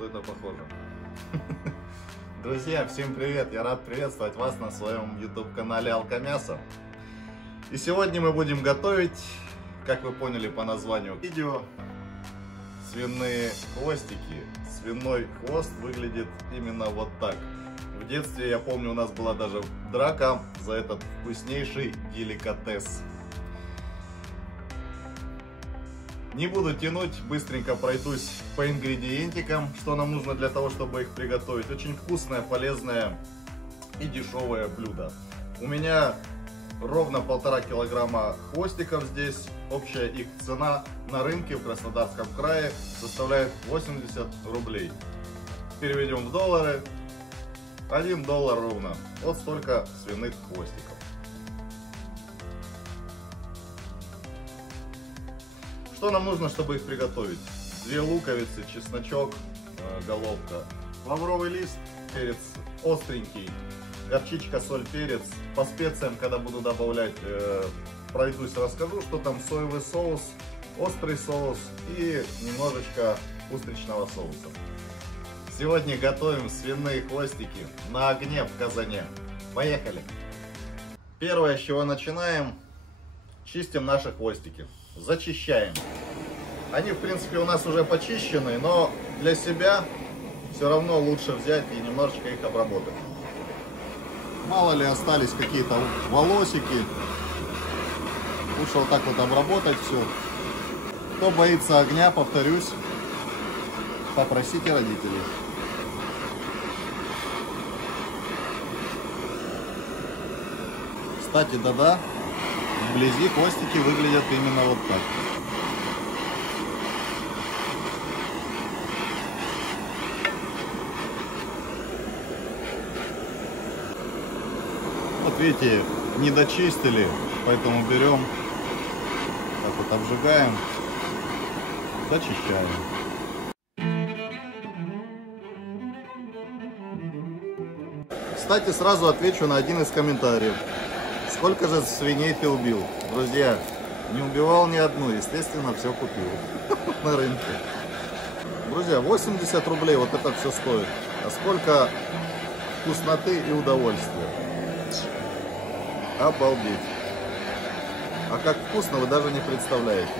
что это похоже. Друзья, всем привет! Я рад приветствовать вас на своем YouTube-канале Алкомясо. И сегодня мы будем готовить, как вы поняли по названию видео, свиные хвостики. Свиной хвост выглядит именно вот так. В детстве, я помню, у нас была даже драка за этот вкуснейший деликатес. Не буду тянуть, быстренько пройдусь по ингредиентикам, что нам нужно для того, чтобы их приготовить. Очень вкусное, полезное и дешевое блюдо. У меня ровно 1,5 килограмма хвостиков здесь. Общая их цена на рынке в Краснодарском крае составляет 80 рублей. Переведем в доллары. 1 доллар ровно. Вот столько свиных хвостиков. Что нам нужно, чтобы их приготовить? 2 луковицы, чесночок, головка, лавровый лист, перец остренький, горчичка, соль, перец. По специям, когда буду добавлять, пройдусь, расскажу, что там: соевый соус, острый соус и немножечко устричного соуса. Сегодня готовим свиные хвостики на огне в казане. Поехали! Первое, с чего начинаем, чистим наши хвостики. Зачищаем. Они, в принципе, у нас уже почищены, но для себя все равно лучше взять и немножечко их обработать. Мало ли остались какие-то волосики. Лучше вот так вот обработать все. Кто боится огня, повторюсь, попросите родителей. Кстати, да-да, вблизи хвостики выглядят именно вот так. Вот видите, не дочистили, поэтому берем, так вот обжигаем, зачищаем. Кстати, сразу отвечу на один из комментариев. Сколько же свиней ты убил? Друзья, не убивал ни одну, естественно, все купил на рынке. Друзья, 80 рублей вот это все стоит. А сколько вкусноты и удовольствия. Обалдеть. А как вкусно, вы даже не представляете.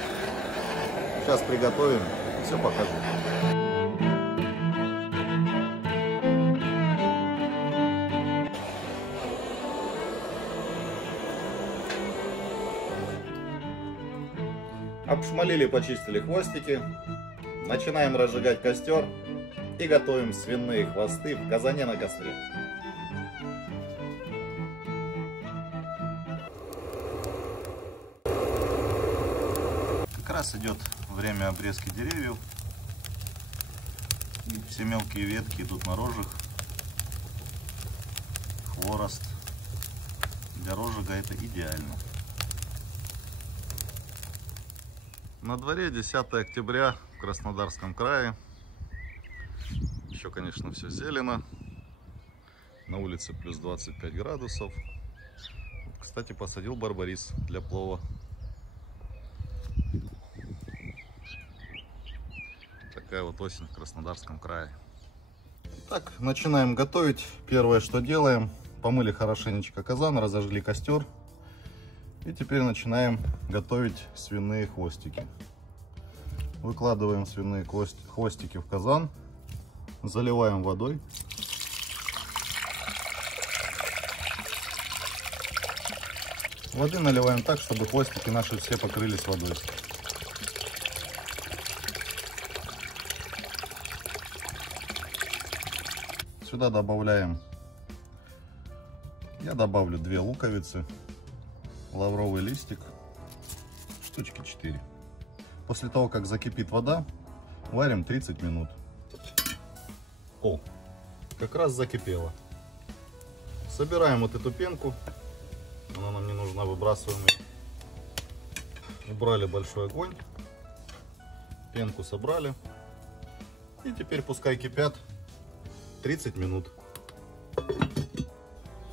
Сейчас приготовим, все покажу. Обшмалили, почистили хвостики. Начинаем разжигать костер и готовим свиные хвосты в казане на костре. Как раз идет время обрезки деревьев. Все мелкие ветки идут на розжиг. Хворост. Для розжига это идеально. На дворе 10 октября в Краснодарском крае. Еще, конечно, все зелено. На улице плюс 25 градусов. Кстати, посадил барбарис для плова. Такая вот осень в Краснодарском крае. Так, начинаем готовить. Первое, что делаем: помыли хорошенечко казан, разожгли костер. И теперь начинаем готовить свиные хвостики. Выкладываем свиные хвостики в казан, заливаем водой. Воды наливаем так, чтобы хвостики наши все покрылись водой. Сюда добавляем, я добавлю 2 луковицы, лавровый листик, штучки 4. После того, как закипит вода, варим 30 минут. О, как раз закипело. Собираем вот эту пенку, она нам не нужна, выбрасываем ее. Убрали большой огонь, пенку собрали. И теперь пускай кипят 30 минут.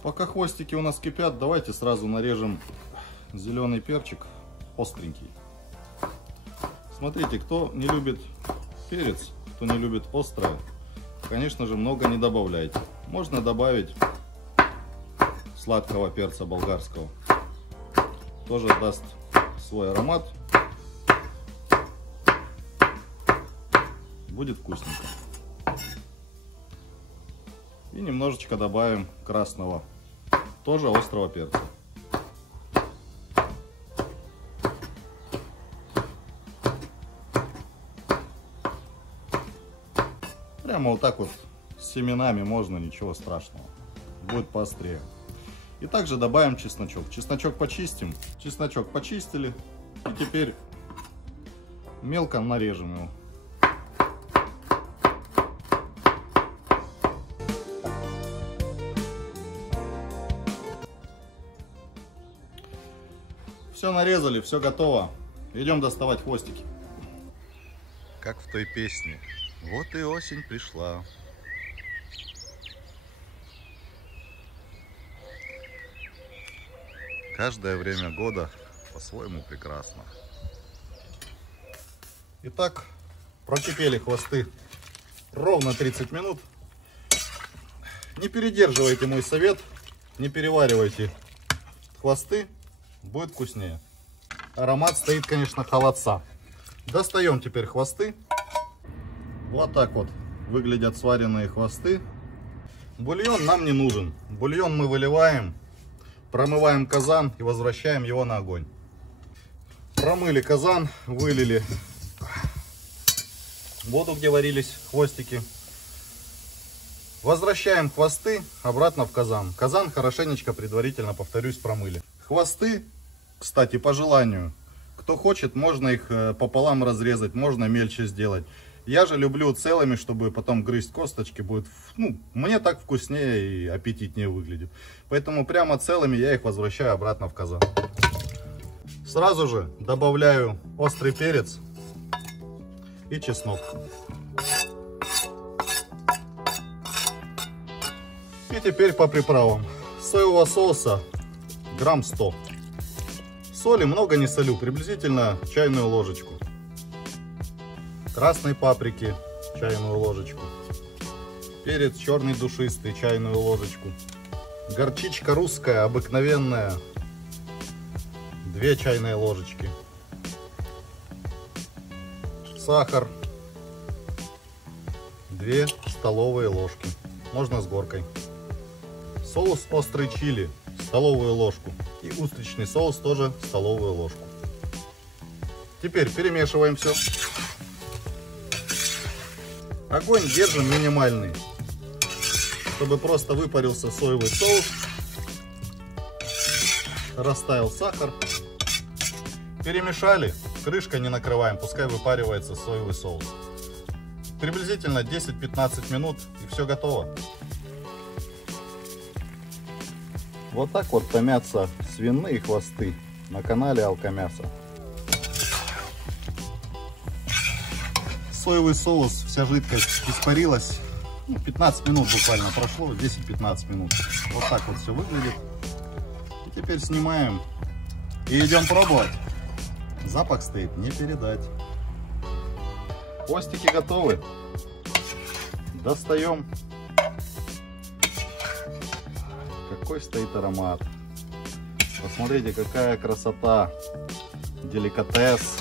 Пока хвостики у нас кипят, давайте сразу нарежем зеленый перчик остренький. Смотрите, кто не любит перец, кто не любит острое, конечно же, много не добавляйте. Можно добавить сладкого перца болгарского. Тоже даст свой аромат. Будет вкусненько. И немножечко добавим красного, тоже острого перца. Прямо вот так вот с семенами можно, ничего страшного. Будет поострее. И также добавим чесночок. Чесночок почистим. Чесночок почистили. И теперь мелко нарежем его. Все нарезали, все готово. Идем доставать хвостики. Как в той песне. Вот и осень пришла. Каждое время года по-своему прекрасно. Итак, прокипели хвосты ровно 30 минут. Не передерживайте мой совет, не переваривайте хвосты, будет вкуснее. Аромат стоит, конечно, холодца. Достаем теперь хвосты. Вот так вот выглядят сваренные хвосты. Бульон нам не нужен. Бульон мы выливаем. Промываем казан и возвращаем его на огонь. Промыли казан, вылили воду, где варились хвостики. Возвращаем хвосты обратно в казан. Казан хорошенечко, предварительно, повторюсь, промыли. Хвосты, кстати, по желанию. Кто хочет, можно их пополам разрезать, можно мельче сделать. Я же люблю целыми, чтобы потом грызть косточки. Будет, ну, мне так вкуснее и аппетитнее выглядит. Поэтому прямо целыми я их возвращаю обратно в казан. Сразу же добавляю острый перец и чеснок. И теперь по приправам. Соевого соуса грамм 100. Соли много не солю, приблизительно чайную ложечку. Красной паприки чайную ложечку. Перец черный душистый чайную ложечку. Горчичка русская обыкновенная 2 чайные ложечки. Сахар 2 столовые ложки. Можно с горкой. Соус острый чили столовую ложку. И устричный соус тоже столовую ложку. Теперь перемешиваем все. Огонь держим минимальный, чтобы просто выпарился соевый соус, растаял сахар. Перемешали, крышкой не накрываем, пускай выпаривается соевый соус. Приблизительно 10-15 минут и все готово. Вот так вот томятся свиные хвосты на канале Алкомясо. Соевый соус, вся жидкость испарилась. 15 минут буквально прошло, 10-15 минут. Вот так вот все выглядит. И теперь снимаем и идем пробовать. Запах стоит не передать. Хвостики готовы. Достаем. Какой стоит аромат. Посмотрите, какая красота. Деликатес.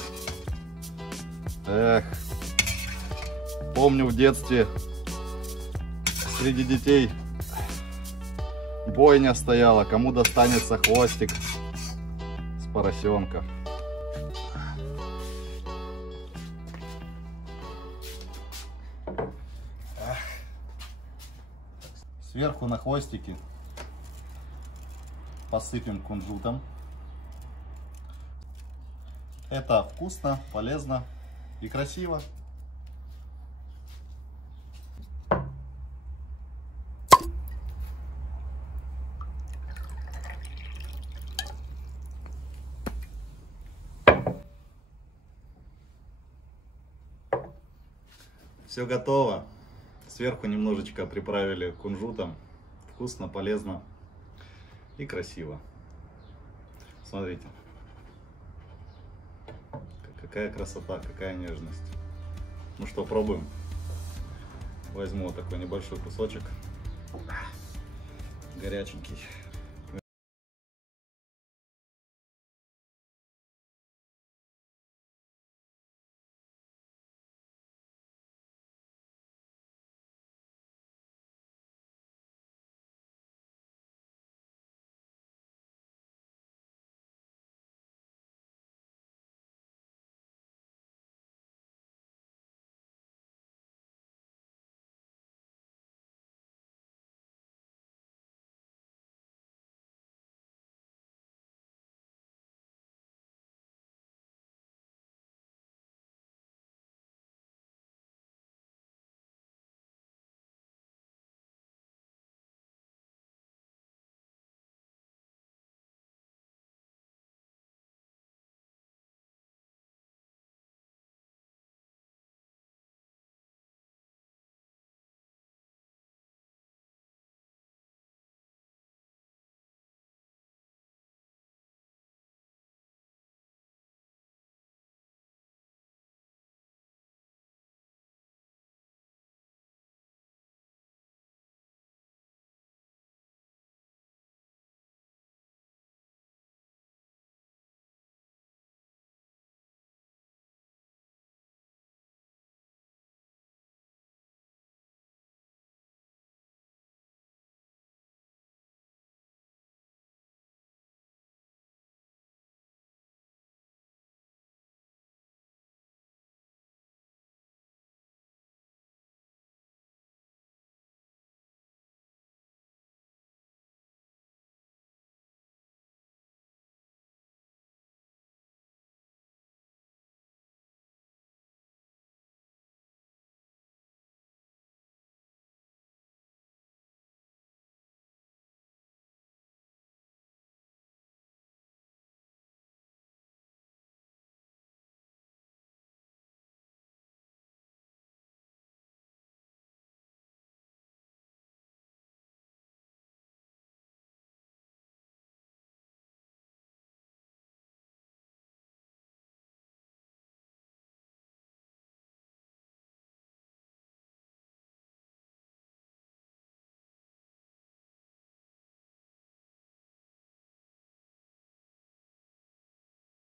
Эх. Помню в детстве среди детей бойня стояла, кому достанется хвостик с поросенка. Сверху на хвостики посыпем кунжутом. Это вкусно, полезно и красиво. Все готово. Сверху немножечко приправили кунжутом. Вкусно, полезно и красиво. Смотрите. Какая красота, какая нежность. Ну что, пробуем. Возьму вот такой небольшой кусочек. Горяченький.